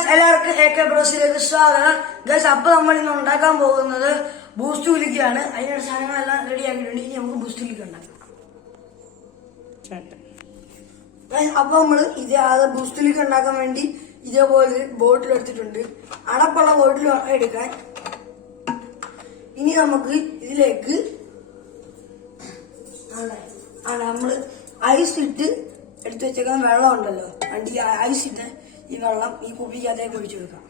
Guys എല്ലാവർക്കും AK ബ്രോസിലേക്ക് സ്വാഗതം. Guys അപ്പൊ നമ്മൾ ഇന്ന് ഉണ്ടാക്കാൻ പോകുന്നത് ബൂസ്റ്റ് കുലിക്കാണ്. അതിനുള്ള സാധനങ്ങളെല്ലാം റെഡി ആക്കിയിട്ടുണ്ട്. ഇനി നമുക്ക് ബൂസ്റ്റ് കുലിക്ക ഉണ്ടാക്കാം. അപ്പൊ നമ്മള് ബൂസ്റ്റ് കുലിക്ക ഉണ്ടാക്കാൻ വേണ്ടി ഇതേപോലെ ബോട്ടിൽ എടുത്തിട്ടുണ്ട്. അടപ്പുള്ള ബോട്ടിൽ എടുക്കാൻ. ഇനി നമുക്ക് ഇതിലേക്ക് നമ്മള് ഐസ് ഇട്ട് എടുത്തു വെച്ചേക്കാൻ വെള്ളം ഉണ്ടല്ലോ, ഈ ഐസ് ഇട്ട് ഈ വെള്ളം ഈ കുപ്പിക്കകത്തേക്ക് ഒഴിച്ചു വെക്കാം.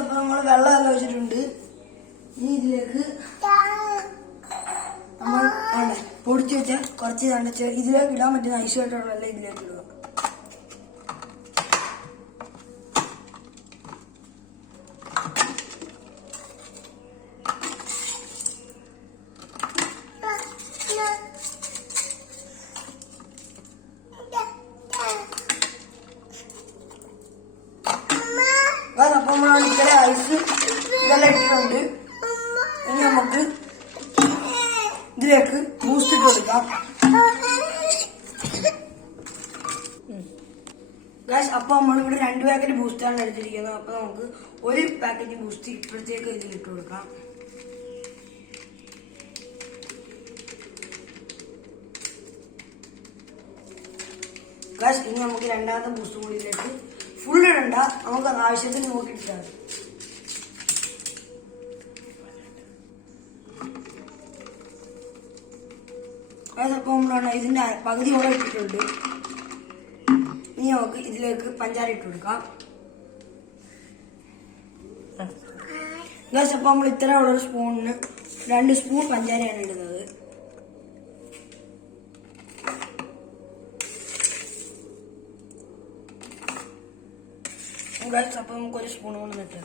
അപ്പൊ നമ്മൾ വെള്ളം എല്ലാം വെച്ചിട്ടുണ്ട്. ഇനി ഇതിലേക്ക് നമ്മൾ പൊടിച്ചു വെച്ച കുറച്ച് ഇതിലേക്ക് ഇടാൻ പറ്റുന്ന ഐസ് ആയിട്ടുള്ള ഇതിലേക്ക് ഇടുക. അപ്പൊ നമ്മൾ ഇത്ര ഐസ് ഇതെല്ലാം ഇട്ടിട്ടുണ്ട്. ഇനി നമുക്ക് ഇതിലേക്ക് ബൂസ്റ്റ് ഇട്ട് കൊടുക്കാം. ഗൈസ് അപ്പൊ നമ്മളിവിടെ 2 പാക്കറ്റ് ബൂസ്റ്റാണ് എടുത്തിരിക്കുന്നത്. അപ്പൊ നമുക്ക് 1 പാക്കറ്റ് ബൂസ്റ്റ് ഇപ്പോഴത്തേക്ക് ഇതിൽ ഇട്ട് കൊടുക്കാം. ഗൈസ് ഇനി നമുക്ക് രണ്ടാമത്തെ ബൂസ്റ്റ് കൂടിയിലേക്ക് ഫുൾ ഇടണ്ട, നമുക്ക് ആവശ്യത്തിന് നോക്കിയിട്ടാണ്. അപ്പൊ നമ്മളാണ് ഇതിന്റെ പകുതി കൂടെ ഇട്ടിട്ടുണ്ട്. ഇനി നമുക്ക് ഇതിലേക്ക് പഞ്ചാര ഇട്ട് കൊടുക്കാം. ഗൈസ് അപ്പൊ നമ്മൾ ഇത്ര ഉള്ള സ്പൂണിന് 2 സ്പൂൺ പഞ്ചാരയാണ് ഇടുന്നത്. ഗൈസ് അപ്പൊ നമുക്ക് 1 സ്പൂൺ കൊണ്ട് ഇട്ട്.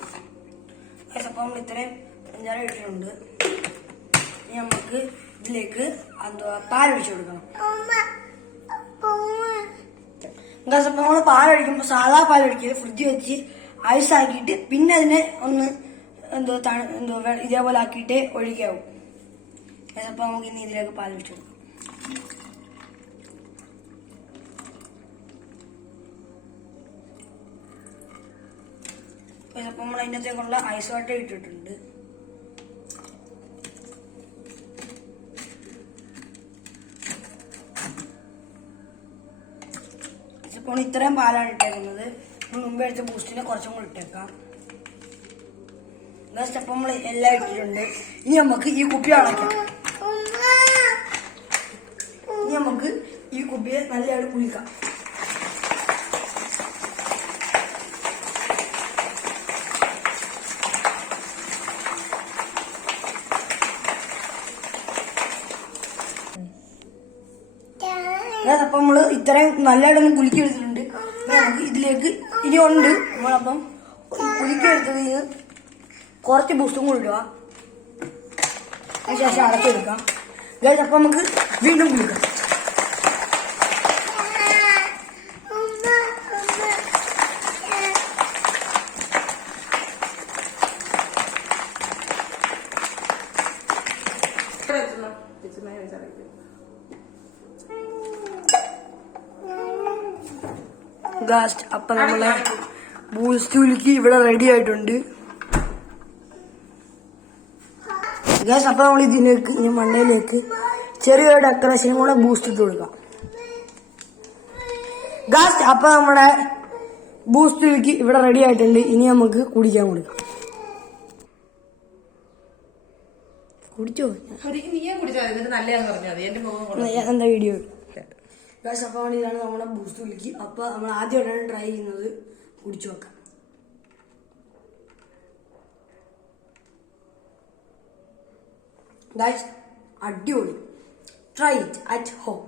ഗൈസ് അപ്പൊ നമ്മൾ ഇത്രയും പഞ്ചാര ഇട്ടിട്ടുണ്ട്. ഇനി നമുക്ക് ഇതിലേക്ക് പാൽ ഒഴിച്ചു കൊടുക്കണം. ഗൈസ് അപ്പൊ നമ്മള് പാലൊഴിക്കുമ്പോ സാധാ പാലൊഴിക്കരുത്, ഫ്രിഡ്ജ് വെച്ച് ഐസ് ആക്കിയിട്ട് പിന്നെ അതിനെ ഒന്ന് ഇതേപോലെ ആക്കിയിട്ട് ഒഴിക്കാവും. ഗൈസ് അപ്പൊ നമുക്ക് ഇനി ഇതിലേക്ക് പാൽ ഒഴിച്ചു കൊടുക്കാം. അപ്പൊ നമ്മൾ അതിനകത്തേക്കുള്ള ഐസ് വാട്ടർ ഇട്ടിട്ടുണ്ട്. ഇപ്പോൾ ഇത്രയും പാലാണ് ഇട്ടേക്കുന്നത്. മുമ്പ് എടുത്ത ബൂസ്റ്റിനെ കുറച്ചും കൂടി ഇട്ടേക്കാം. അപ്പം നമ്മൾ എല്ലാം ഇട്ടിട്ടുണ്ട്. ഇനി നമുക്ക് ഈ കുപ്പി അടയ്ക്കാം. ഇനി നമുക്ക് ഈ കുപ്പിയെ നല്ലതായിട്ട് കുളിക്കാം. അപ്പൊ നമ്മള് ഇത്രയും നല്ലതായിട്ടൊന്ന് കുലുക്കി എടുത്തിട്ടുണ്ട്. നമുക്ക് ഇതിലേക്ക് ഇനി ഉണ്ട് നമ്മളപ്പം കുലുക്കി എടുത്തതിന് കുറച്ച് ബൂസ്റ്റും കൂടി ഇടുക. അതിനുശേഷം അടച്ചെടുക്കാം. അപ്പൊ നമുക്ക് വീണ്ടും കുലുക്കാം. അപ്പൊ നമ്മളെ ബൂസ്റ്റ് കുലുക്കി ഇവിടെ റെഡി ആയിട്ടുണ്ട്. ഗാസ് അപ്പൊ നമ്മൾ ഇതിലേക്ക് ഈ മണ്ണയിലേക്ക് ചെറിയൊരു ഡെക്കറേഷനും കൂടെ ബൂസ്റ്റ് ഇട്ട് കൊടുക്കാം. ഗാസ് അപ്പൊ നമ്മുടെ ബൂസ്റ്റ് കുലുക്കി ഇവിടെ റെഡി ആയിട്ടുണ്ട്. ഇനി നമുക്ക് കുടിക്കാൻ കൊടുക്കാം. കുടിച്ചോ? എന്താ വീഡിയോ? ഗൈസ് അപ്പോൾ ഇതാണ് നമ്മുടെ ബൂസ്റ്റ് കുലുക്കി. അപ്പോൾ നമ്മൾ ആദ്യമായിട്ടാണ് ട്രൈ ചെയ്യുന്നത്. കുടിച്ചു നോക്കാം. ഗൈസ് അടിപൊളി. Try it at home.